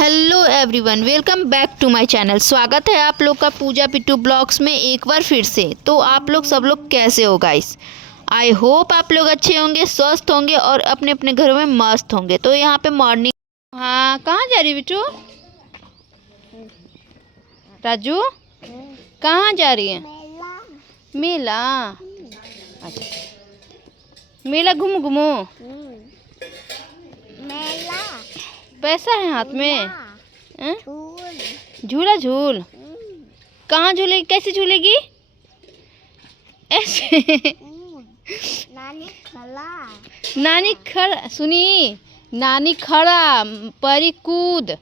Hello everyone, welcome back to my channel. स्वागत है आप लोग का पूजा पिट्टू ब्लॉग्स में एक बार फिर से। तो आप लोग सब लोग कैसे हो गाइस? आई होप आप लोग अच्छे होंगे, स्वस्थ होंगे और अपने अपने घरों में मस्त होंगे। तो यहाँ पे मॉर्निंग, हाँ कहाँ जा रही बिट्टू? राजू कहाँ जा रही है? मेला। अच्छा, मेला घूमू घूमू। पैसा है हाथ में? झूला झूल। कहाँ झूलेगी? कैसे झूलेगी? ऐसे नानी खड़ा, सुनी, नानी खड़ा, परी कूद,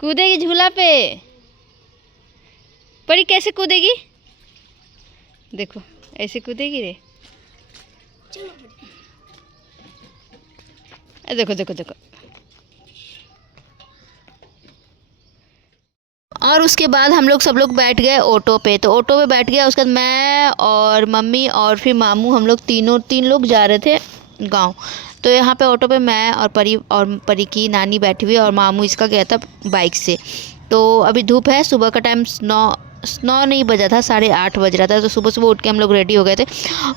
कूदेगी झूला पे। परी कैसे कूदेगी? देखो ऐसे कूदेगी रे। देखो देखो देखो। और उसके बाद हम लोग सब लोग बैठ गए ऑटो पे। तो ऑटो पे बैठ गया, उसके बाद मैं और मम्मी और फिर मामू, हम लोग तीन लोग जा रहे थे गांव। तो यहाँ पे ऑटो पे मैं और परी की नानी बैठी हुई और मामू इसका गया था बाइक से। तो अभी धूप है, सुबह का टाइम 9 नहीं बजा था, 8:30 बज रहा था। तो सुबह सुबह उठ के हम लोग रेडी हो गए थे।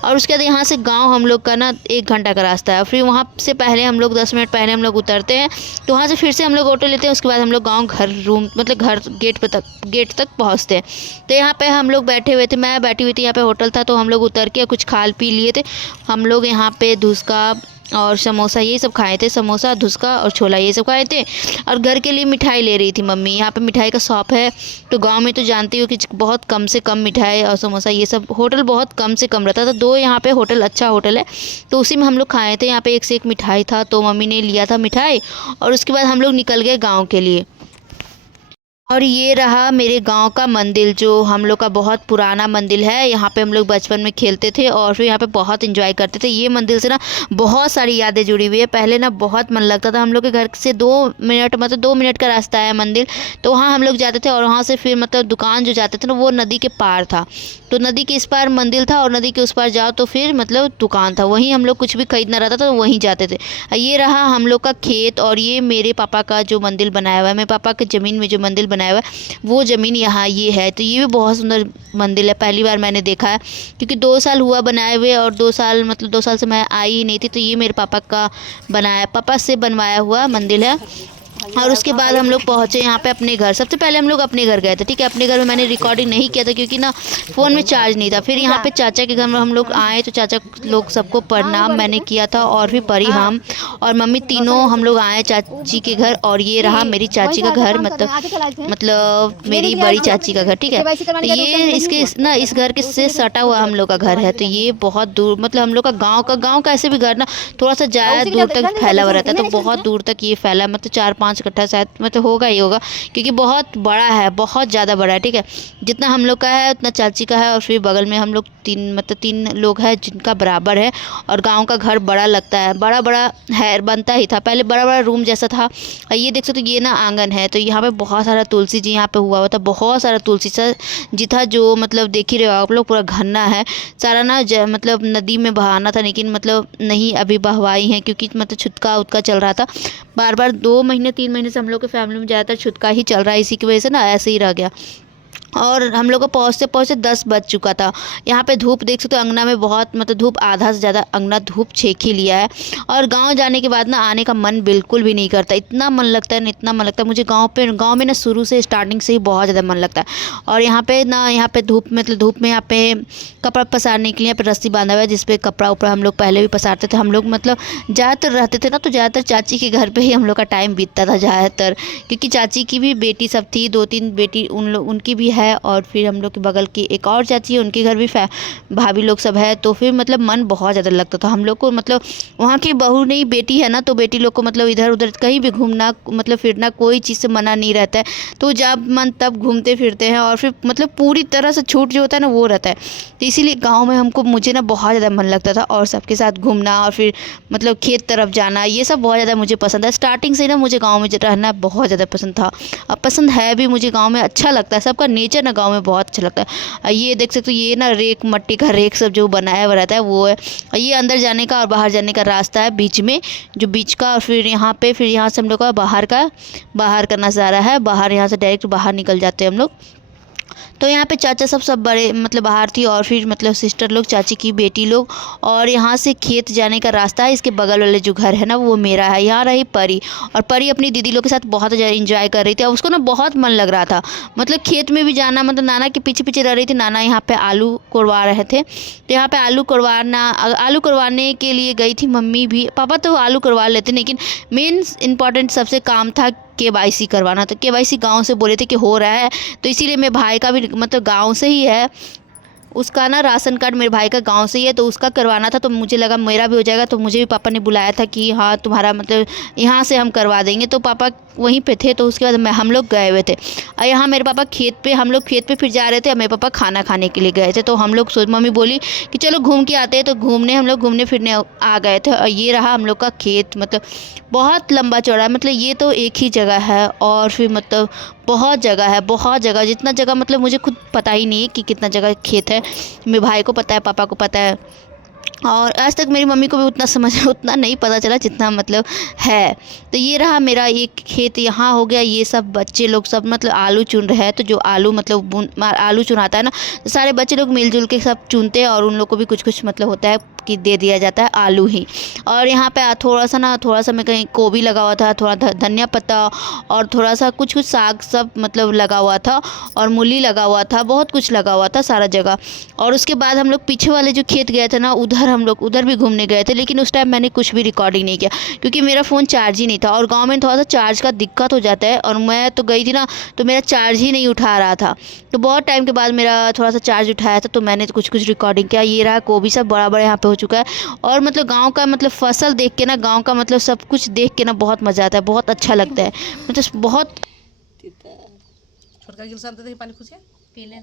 और उसके बाद यहाँ से गांव हम लोग का ना 1 घंटा का रास्ता है। फिर वहाँ से पहले हम लोग 10 मिनट पहले हम लोग उतरते हैं। तो वहाँ से फिर से हम लोग ऑटो लेते हैं। उसके बाद हम लोग गांव घर रूम मतलब घर गेट तक पहुँचते हैं। तो यहाँ पे हम लोग बैठे हुए थे, मैं बैठी हुई थी, यहाँ पे होटल था। तो हम लोग उतर के कुछ खा पी लिए थे। हम लोग यहाँ पे धुसका और समोसा ये सब खाए थे। समोसा, धुसका और छोला ये सब खाए थे। और घर के लिए मिठाई ले रही थी मम्मी। यहाँ पे मिठाई का शॉप है। तो गांव में तो जानती हो कि बहुत कम से कम मिठाई और समोसा ये सब होटल बहुत कम से कम रहता था। 2 यहाँ पे होटल, अच्छा होटल है, तो उसी में हम लोग खाए थे। यहाँ पे एक से एक मिठाई था। तो मम्मी ने लिया था मिठाई और उसके बाद हम लोग निकल गए गाँव के लिए। और ये रहा मेरे गांव का मंदिर, जो हम लोग का बहुत पुराना मंदिर है। यहाँ पे हम लोग बचपन में खेलते थे और फिर यहाँ पे बहुत एंजॉय करते थे। ये मंदिर से ना बहुत सारी यादें जुड़ी हुई है। पहले ना बहुत मन लगता था। हम लोग के घर से 2 मिनट मतलब 2 मिनट का रास्ता है मंदिर। तो वहाँ हम लोग जाते थे और वहाँ से फिर मतलब दुकान जो जाते थे ना वो नदी के पार था। तो नदी के इस पार मंदिर था और नदी के उस पार जाओ तो फिर मतलब दुकान था। वहीं हम लोग कुछ भी खरीदना रहता था तो वहीं जाते थे। ये रहा हम लोग का खेत और ये मेरे पापा का जो मंदिर बनाया हुआ है, मेरे पापा के ज़मीन में जो मंदिर बनाया हुआ है वो ज़मीन यहाँ ये है। तो ये भी बहुत सुंदर मंदिर है, पहली बार मैंने देखा है क्योंकि 2 साल हुआ बनाए हुए और 2 साल से मैं आई ही नहीं थी। तो ये मेरे पापा का पापा से बनवाया हुआ मंदिर है। और उसके बाद हम लोग पहुँचे यहाँ पे अपने घर। सबसे पहले हम लोग अपने घर गए थे, ठीक है। अपने घर में मैंने रिकॉर्डिंग नहीं किया था क्योंकि ना फ़ोन में चार्ज नहीं था। फिर यहाँ पे चाचा के घर में हम लोग आए तो चाचा लोग सबको प्रणाम मैंने किया था। और फिर परी, हम और मम्मी तीनों हम लोग आए चाची के घर। और ये रहा मेरी चाची का घर, मतलब मेरी बड़ी चाची का घर, ठीक है। तो ये इसके ना इस घर के से सटा हुआ हम लोग का घर है। तो ये बहुत दूर मतलब हम लोग का गाँव का ऐसे भी घर ना थोड़ा सा ज़्यादा दूर तक फैला हुआ रहता है। तो बहुत दूर तक ये फैला, मतलब 4-5 कट्ठा शायद मतलब होगा ही होगा क्योंकि बहुत बड़ा है, बहुत ज़्यादा बड़ा है, ठीक है। जितना हम लोग का है उतना चाची का है। और फिर बगल में हम लोग 3 लोग हैं जिनका बराबर है। और गांव का घर बड़ा लगता है, बड़ा बड़ा है, बनता ही था पहले, बड़ा बड़ा रूम जैसा था। और ये देख सकते हो, ये ना आंगन है। तो यहाँ पे बहुत सारा तुलसी जी यहाँ पे हुआ था, बहुत सारा तुलसी जी था, जो मतलब देख ही रहे हो आप लोग, पूरा घना है सारा ना। मतलब नदी में बहाना था लेकिन मतलब नहीं अभी बहवाई है क्योंकि मतलब छुतका उतका चल रहा था। बार 2 महीने 3 महीने से हम लोग के फैमिली में ज़्यादातर छुतका ही चल रहा है। इसी की वजह से ना ऐसे ही रह गया। और हम लोग को पहुँचते पहुँचते 10 बज चुका था। यहाँ पे धूप देख सकते हो, अंगना में बहुत मतलब धूप, आधा से ज़्यादा अंगना धूप छेक ही लिया है। और गांव जाने के बाद ना आने का मन बिल्कुल भी नहीं करता। इतना मन लगता है ना, इतना मन लगता है मुझे गांव में ना शुरू से स्टार्टिंग से ही बहुत ज़्यादा मन लगता है। और यहाँ पे धूप मतलब धूप में यहाँ पे कपड़ा पसारने के लिए यहाँ पे रस्सी बांधा हुआ है जिसपे कपड़ा उपड़ा हम लोग पहले भी पसारते थे। हम लोग मतलब ज़्यादातर रहते थे ना, तो ज़्यादातर चाची के घर पर ही हम लोग का टाइम बीतता था ज़्यादातर, क्योंकि चाची की भी बेटी सब थी, 2-3 बेटी उनकी भी है। और फिर हम लोग के बगल की एक और चाची है, उनके घर भी भाभी लोग सब है। तो फिर मतलब मन बहुत ज़्यादा लगता था हम लोग को। मतलब वहाँ की बहू नहीं बेटी है ना, तो बेटी लोग को मतलब इधर उधर कहीं भी घूमना मतलब फिरना कोई चीज़ से मना नहीं रहता है। तो जब मन तब घूमते फिरते हैं और फिर मतलब पूरी तरह से छूट जो होता है ना वो रहता है। तो इसीलिए गाँव में मुझे ना बहुत ज़्यादा मन लगता था और सबके साथ घूमना और फिर मतलब खेत तरफ जाना, ये सब बहुत ज़्यादा मुझे पसंद है। स्टार्टिंग से ना मुझे गाँव में रहना बहुत ज़्यादा पसंद था, अब पसंद है भी मुझे। गाँव में अच्छा लगता है, सबका नेचर नेचर ना गाँव में बहुत अच्छा लगता है। ये देख सकते हो, ये ना रेक मट्टी का रेक सब जो बनाया हुआ रहता है वो है। और ये अंदर जाने का और बाहर जाने का रास्ता है बीच में, जो बीच का, और फिर यहाँ से हम लोग का बाहर का नज़ारा है। बाहर यहाँ से डायरेक्ट बाहर निकल जाते हैं हम लोग। तो यहाँ पे चाचा सब बड़े मतलब बाहर थी, और फिर मतलब सिस्टर लोग, चाची की बेटी लोग। और यहाँ से खेत जाने का रास्ता है। इसके बगल वाले जो घर है ना वो मेरा है। यहाँ रही परी, और परी अपनी दीदी लोग के साथ बहुत ज़्यादा इंजॉय कर रही थी, और उसको ना बहुत मन लग रहा था मतलब खेत में भी जाना, मतलब नाना के पीछे पीछे रह रही थी। नाना यहाँ पे आलू कोड़वा रहे थे, तो यहाँ पे आलू कोड़वाने के लिए गई थी मम्मी भी। पापा तो आलू कोड़वा लेते, लेकिन मेन इम्पॉर्टेंट सबसे काम था KYC करवाना। तो KYC गांव से बोले थे कि हो रहा है, तो इसीलिए मेरे भाई का भी मतलब गांव से ही है, उसका ना राशन कार्ड मेरे भाई का गांव से ही है, तो उसका करवाना था। तो मुझे लगा मेरा भी हो जाएगा, तो मुझे भी पापा ने बुलाया था कि हाँ तुम्हारा मतलब यहाँ से हम करवा देंगे। तो पापा वहीं पे थे, तो उसके बाद हम लोग गए हुए थे। और यहाँ मेरे पापा हम लोग खेत पे फिर जा रहे थे, और मेरे पापा खाना खाने के लिए गए थे। तो हम लोग मम्मी बोली कि चलो घूम के आते हैं, तो हम लोग घूमने फिरने आ गए थे। और ये रहा हम लोग का खेत, मतलब बहुत लंबा चौड़ा है, मतलब ये तो एक ही जगह है, और फिर मतलब बहुत जगह है, बहुत जगह, जितना जगह मतलब मुझे खुद पता ही नहीं है कि कितना जगह खेत है। मेरे भाई को पता है, पापा को पता है, और आज तक मेरी मम्मी को भी उतना नहीं पता चला जितना मतलब है। तो ये रहा मेरा एक खेत यहाँ हो गया। ये सब बच्चे लोग सब मतलब आलू चुन रहे हैं, तो जो आलू मतलब आलू चुनाता है ना, तो सारे बच्चे लोग मिलजुल के सब चुनते हैं, और उन लोग को भी कुछ कुछ मतलब होता है कि दे दिया जाता है आलू ही। और यहाँ पे थोड़ा सा मैं कहीं गोभी लगा हुआ था, थोड़ा धनिया पत्ता, और थोड़ा सा कुछ साग सब मतलब लगा हुआ था, और मूली लगा हुआ था, बहुत कुछ लगा हुआ था सारा जगह। और उसके बाद हम लोग पीछे वाले जो खेत गए थे ना, हम लोग उधर भी घूमने गए थे, लेकिन उस टाइम मैंने कुछ भी रिकॉर्डिंग नहीं किया, क्योंकि मेरा फ़ोन चार्ज ही नहीं था, और गांव में थोड़ा सा चार्ज का दिक्कत हो जाता है। और मैं तो गई थी ना, तो मेरा चार्ज ही नहीं उठा रहा था। तो बहुत टाइम के बाद मेरा थोड़ा सा चार्ज उठाया था, तो मैंने तो कुछ रिकॉर्डिंग किया। ये रहा गोभी सब बड़ा बड़ा यहाँ पे हो चुका है। और मतलब गांव का मतलब फसल देख के ना, गांव का मतलब सब कुछ देख के ना बहुत मज़ा आता है, बहुत अच्छा लगता है, मतलब बहुत। छोटका गिल शांत दे पानी खुश पी ले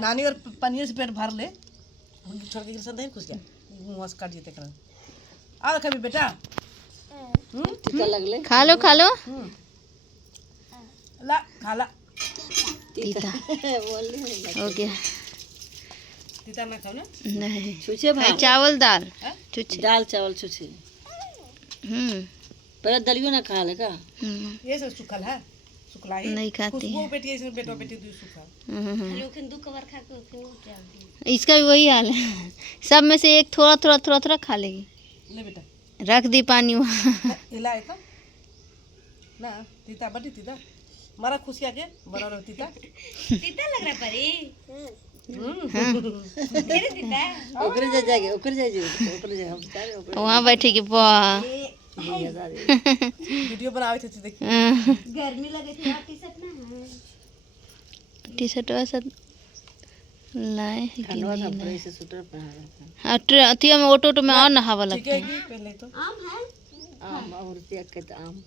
नानी और पनीर से पेट भर ले। छोटका गिल शांत दे खुश मुंह से काट जीते कर आ कभी बेटा टीका लगले खा लो ला खा ला तीता हो गया। तीता ना खाओ ना, नहीं छुछे भाई, चावल दाल छुछे, दाल चावल छुछे। पहले दलियो ना खा ले का। ये सब सुखल है, सुखला ही नहीं खाती खुशबू बेटी ऐसे बेटा बेटी दू सुखल। लेकिन दो कवर खा के फिर वो क्या होगी। इसका भी वही हाल है, सब में से एक थोड़ा खा लेगी। ले बेटा रख दी पानी वहाँ। हिलाए का ना, तीता बड़ी तीता मारा खुशिया के बड़ा रहो तीता लग रहा परी। तेरे तीता ओकर जाएगी हम सारे ओकर वहाँ बैठेगी वाह। वीडियो बनावे थे देखिए। गर्मी लगे थी टी शर्ट वैसा लाए हैं कि ठंडवा नहीं था, लाए। से स्वेटर पहना था। अतिया में ऑटो में और ना हवा ठीक लगता है है। कि पहले तो आम है, आम और तिया के तो आम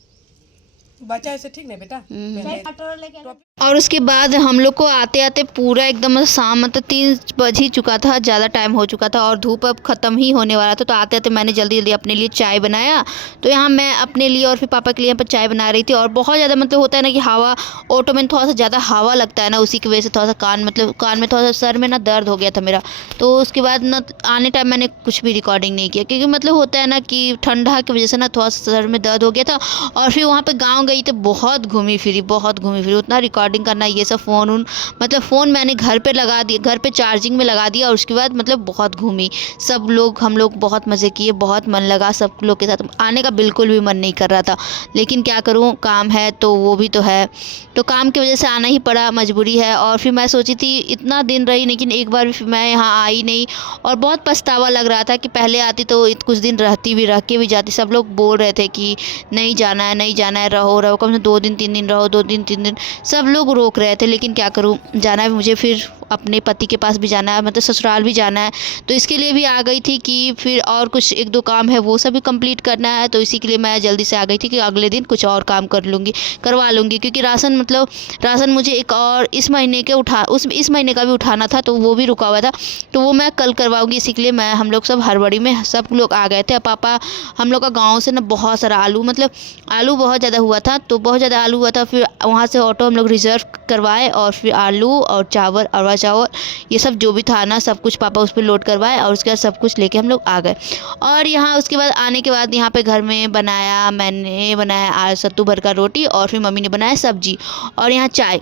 बच्चा ऐसे ठीक नहीं बेटा पहले कटोरा लेके और उसके बाद हम लोग को आते आते पूरा एकदम शाम मतलब 3 बज ही चुका था, ज़्यादा टाइम हो चुका था, और धूप अब ख़त्म ही होने वाला था। तो आते आते मैंने जल्दी अपने लिए चाय बनाया। तो यहाँ मैं अपने लिए और फिर पापा के लिए यहाँ पर चाय बना रही थी। और बहुत ज़्यादा मतलब होता है ना कि हवा ऑटो में थोड़ा सा ज़्यादा हवा लगता है ना, उसी की वजह से थोड़ा सा कान में थोड़ा सा सर में ना दर्द हो गया था मेरा। तो उसके बाद ना आने टाइम मैंने कुछ भी रिकॉर्डिंग नहीं किया, क्योंकि मतलब होता है ना कि ठंडा की वजह से ना थोड़ा सा सर में दर्द हो गया था। और फिर वहाँ पर गाँव गई तो बहुत घूमी फिरी, उतना रिकॉर्डिंग करना ये सब मतलब फ़ोन मैंने घर पे लगा दिया, घर पे चार्जिंग में लगा दिया। और उसके बाद मतलब बहुत घूमी, हम लोग बहुत मज़े किए, बहुत मन लगा सब लोग के साथ। आने का बिल्कुल भी मन नहीं कर रहा था, लेकिन क्या करूँ, काम है तो वो भी तो है, तो काम की वजह से आना ही पड़ा, मजबूरी है। और फिर मैं सोची थी इतना दिन रही, लेकिन एक बार भी मैं यहाँ आई नहीं, और बहुत पछतावा लग रहा था कि पहले आती तो कुछ दिन रह के भी जाती। सब लोग बोल रहे थे कि नहीं जाना है, रहो कम से 2 दिन 3 दिन रहो, 2 दिन 3 दिन, सब लोग रोक रहे थे, लेकिन क्या करूँ, जाना भी मुझे फिर अपने पति के पास भी जाना है, मतलब ससुराल भी जाना है, तो इसके लिए भी आ गई थी कि फिर और कुछ 1-2 काम है वो सब भी कंप्लीट करना है। तो इसी के लिए मैं जल्दी से आ गई थी कि अगले दिन कुछ और काम करवा लूँगी, क्योंकि राशन मुझे एक और इस महीने का भी उठाना था, तो वो भी रुका हुआ था, तो वो मैं कल करवाऊँगी। इसी के लिए हम लोग सब हड़बड़ी में सब लोग आ गए थे। पापा हम लोग का गाँव से ना बहुत सारा आलू बहुत ज़्यादा हुआ था, तो बहुत ज़्यादा आलू हुआ था। फिर वहाँ से ऑटो हम लोग रिज़र्व करवाए और फिर आलू और चावल, अरवा चावल, ये सब जो भी था ना सब कुछ पापा उस पर लोड करवाए और उसके बाद सब कुछ लेके हम लोग आ गए। और यहाँ उसके बाद आने के बाद यहाँ पे घर में मैंने बनाया सत्तू भर का रोटी और फिर मम्मी ने बनाया सब्जी और यहाँ चाय।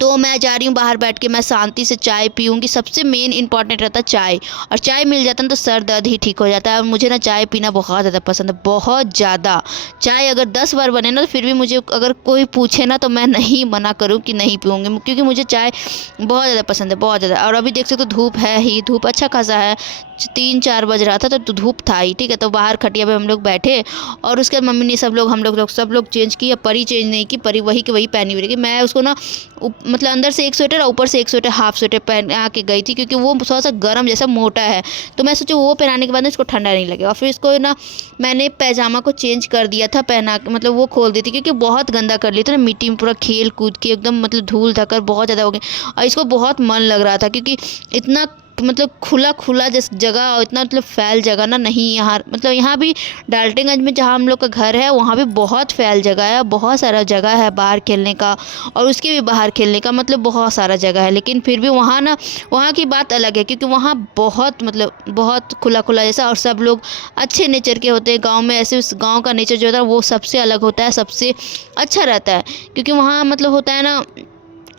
तो मैं जा रही हूँ बाहर बैठ के मैं शांति से चाय पीऊँगी। सबसे मेन इंपॉर्टेंट रहता है चाय, और चाय मिल जाता है तो सर दर्द ही ठीक हो जाता है। और मुझे ना चाय पीना बहुत ज़्यादा पसंद है, बहुत ज़्यादा। चाय अगर 10 बार बने ना तो फिर भी मुझे अगर कोई पूछे ना तो मैं नहीं मना करूँ कि नहीं पीऊँगी, क्योंकि मुझे चाय बहुत ज़्यादा पसंद है, बहुत ज़्यादा। और अभी देख सकते हो धूप है ही, धूप अच्छा खासा है, 3-4 बज रहा था तो धूप था ही, ठीक है। तो बाहर खटिया पे हम लोग बैठे और उसके बाद मम्मी ने सब लोग चेंज किया। परी चेंज नहीं की, परी वही की वही पहनी हुई रही। मैं उसको ना मतलब अंदर से एक स्वेटर और ऊपर से एक स्वेटर, हाफ स्वेटर पहना के गई थी, क्योंकि वो थोड़ा सा गर्म जैसा मोटा है, तो मैं सोचा वो पहनाने के बाद ना इसको ठंडा नहीं लगेगा। और फिर इसको ना मैंने पैजामा को चेंज कर दिया था पहना के, मतलब वो खोल दी थी क्योंकि बहुत गंदा कर लिया था ना, मिट्टी में पूरा खेल कूद के एकदम मतलब धूल धक्कर बहुत ज़्यादा हो गई। और इसको बहुत मन लग रहा था क्योंकि इतना मतलब खुला जिस जगह और इतना मतलब फैल जगह ना नहीं यहाँ, मतलब यहाँ भी डाल्टनगंज में जहाँ हम लोग का घर है वहाँ भी बहुत फैल जगह है, बहुत सारा जगह है बाहर खेलने का और उसके भी बाहर खेलने का, मतलब बहुत सारा जगह है। लेकिन फिर भी वहाँ की बात अलग है, क्योंकि वहाँ बहुत खुला जैसा, और सब लोग अच्छे नेचर के होते हैं। गाँव में ऐसे उस गाँव का नेचर जो होता है वो सबसे अलग होता है, सबसे अच्छा रहता है, क्योंकि वहाँ मतलब होता है ना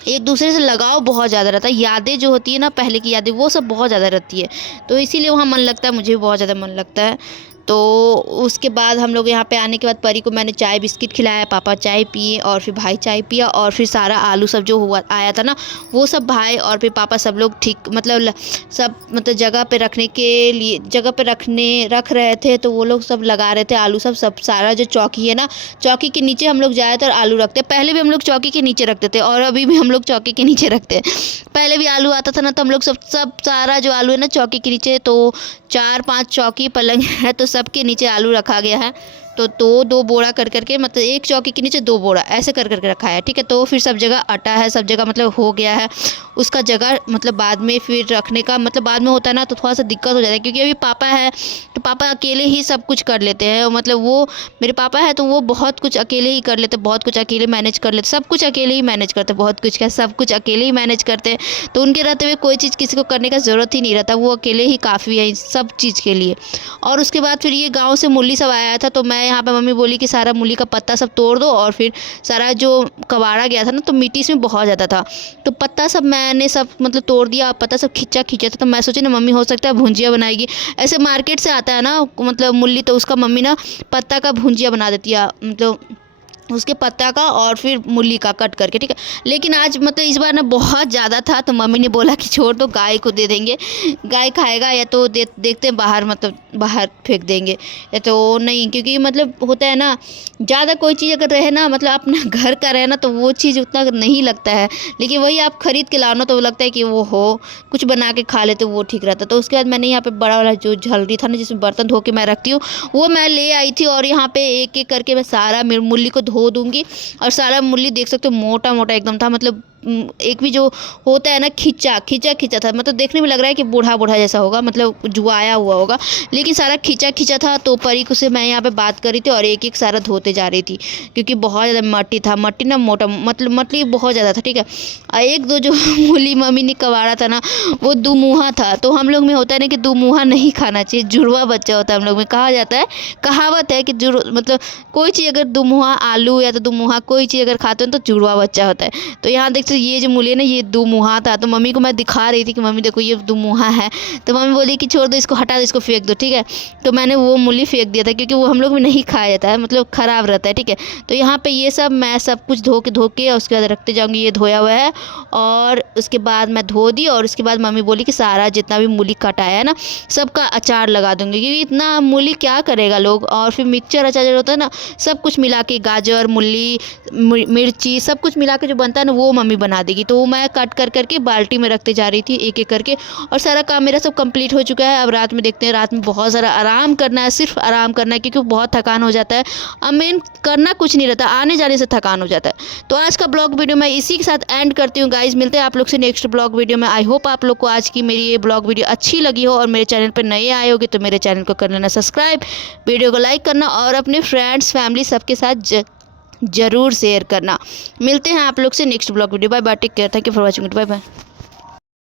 एक दूसरे से लगाव बहुत ज़्यादा रहता है। यादें जो होती है ना पहले की यादें वो सब बहुत ज़्यादा रहती है, तो इसीलिए वहाँ मन लगता है, मुझे भी बहुत ज़्यादा मन लगता है। तो उसके बाद हम लोग यहाँ पे आने के बाद परी को मैंने चाय बिस्किट खिलाया, पापा चाय पिए और फिर भाई चाय पिया, और फिर सारा आलू सब जो आया था ना वो सब भाई और फिर पापा सब लोग ठीक मतलब जगह पे रखने के लिए रख रहे थे, तो वो लोग सब लगा रहे थे आलू सब सारा जो चौकी है ना, चौकी के नीचे हम लोग ज़्यादातर आलू रखते हैं। पहले भी हम लोग चौकी के नीचे रखते थे और अभी भी हम लोग चौकी के नीचे रखते हैं। पहले भी आलू आता था ना तो हम लोग सब सारा जो आलू है ना चौकी के नीचे, तो 4-5 चौकी पलंग है तो सबके नीचे आलू रखा गया है। तो 2 बोरा कर करके, मतलब एक चौकी के नीचे 2 बोरा ऐसे कर करके रखा है, ठीक है। तो फिर सब जगह अटा है, सब जगह मतलब हो गया है उसका जगह, मतलब बाद में फिर रखने का, मतलब बाद में होता है ना तो थोड़ा सा दिक्कत हो जाता है, क्योंकि अभी पापा है तो पापा अकेले ही सब कुछ कर लेते हैं। मतलब वो मेरे पापा है तो वो बहुत कुछ अकेले ही कर लेते, बहुत कुछ अकेले मैनेज कर लेते, सब कुछ अकेले ही मैनेज करते, बहुत कुछ क्या सब कुछ अकेले ही मैनेज करते हैं। तो उनके रहते हुए कोई चीज़ किसी को करने का ज़रूरत ही नहीं रहता, वो अकेले ही काफ़ी है सब चीज़ के लिए। और उसके बाद फिर ये गाँव से मूली सब आया था, तो मैं यहाँ पे मम्मी बोली कि सारा मूली का पत्ता सब तोड़ दो, और फिर सारा जो कबाड़ा गया था ना तो मिट्टी इसमें बहुत ज़्यादा था, तो पत्ता सब मैंने सब मतलब तोड़ दिया, पत्ता सब खींचा था। तो मैं सोची ना मम्मी हो सकता है भुंजिया बनाएगी, ऐसे मार्केट से आता है ना मतलब मूली, तो उसका मम्मी ना पत्ता का भुंजिया बना देती है, मतलब उसके पत्ता का और फिर मूली का कट करके, ठीक है। लेकिन आज मतलब इस बार ना बहुत ज़्यादा था तो मम्मी ने बोला कि छोड़ दो, गाय को दे देंगे, गाय खाएगा, या तो देखते हैं बाहर फेंक देंगे, या तो नहीं, क्योंकि मतलब होता है ना ज़्यादा कोई चीज़ अगर रहे ना, मतलब अपना घर का रहे ना तो वो चीज़ उतना नहीं लगता है, लेकिन वही आप ख़रीद के लाओ ना तो वो लगता है कि वो हो कुछ बना के खा लेते वो ठीक रहता। तो उसके बाद मैंने यहाँ पे बड़ा वाला जो झलरी था ना जिसमें बर्तन धो के मैं रखती हूँ वो मैं ले आई थी, और यहाँ पे एक एक करके मैं सारा मूली को धो दूँगी। और सारा मूली देख सकते हो मोटा मोटा एकदम था, मतलब एक भी जो होता है ना खींचा था, मतलब देखने में लग रहा है कि बूढ़ा जैसा होगा, मतलब जुआया हुआ होगा, लेकिन सारा खींचा था। तो परी को से मैं यहाँ पे बात कर रही थी और एक एक सारा धोते जा रही थी, क्योंकि बहुत ज़्यादा मट्टी था, मट्टी ना मोटा मतलब मट्टी बहुत ज़्यादा था, ठीक है। और 1-2 जो मूली मम्मी ने कबाड़ा था ना वो दुमुहा था, तो हम लोग में होता है ना कि दुमुहा नहीं खाना चाहिए, जुड़वा बच्चा होता है हम लोग में, कहा जाता है, कहावत है कि मतलब कोई चीज़ अगर दुमुहा आलू या तो दुमुहा कोई चीज़ अगर खाते हो तो जुड़वा बच्चा होता है। तो यहाँ देख ये जो मूली है ना ये दुमुहा था, तो मम्मी को मैं दिखा रही थी कि मम्मी देखो ये दुमुहा है, तो मम्मी बोली कि छोड़ दो इसको, हटा दो इसको, फेंक दो, ठीक है। तो मैंने वो मूली फेंक दिया था क्योंकि वो हम लोग में नहीं खाया जाता है, मतलब ख़राब रहता है, ठीक है। तो यहाँ पे ये सब मैं सब कुछ धो के उसके बाद रखते जाऊँगी, ये धोया हुआ है, और उसके बाद मैं धो दी, और उसके बाद मम्मी बोली कि सारा जितना भी मूली कटाया है ना सबका अचार लगा दूँगी, क्योंकि इतना मूली क्या करेगा लोग। और फिर मिक्सचर अचार होता है ना सब कुछ मिला के, गाजर मूली मिर्ची सब कुछ मिला के जो बनता है ना वो मम्मी बना देगी। तो वो मैं कट कर करके बाल्टी में रखते जा रही थी एक एक करके, और सारा काम मेरा सब कंप्लीट हो चुका है। अब रात में देखते हैं, रात में बहुत सारा आराम करना है, सिर्फ आराम करना है, क्योंकि बहुत थकान हो जाता है। अब मेन करना कुछ नहीं रहता, आने जाने से थकान हो जाता है। तो आज का ब्लॉग वीडियो मैं इसी के साथ एंड करती हूँ गाइज। मिलते हैं आप लोग से नेक्स्ट ब्लॉग वीडियो में। आई होप आप लोग को आज की मेरी ये ब्लॉग वीडियो अच्छी लगी हो, और मेरे चैनल पर नए आए होगे तो मेरे चैनल को कर लेना सब्सक्राइब, वीडियो को लाइक करना और अपने फ्रेंड्स फैमिली सबके साथ ज़रूर शेयर करना। मिलते हैं आप लोग से next blog video. Bye bye, take care, thank you for watching, bye bye.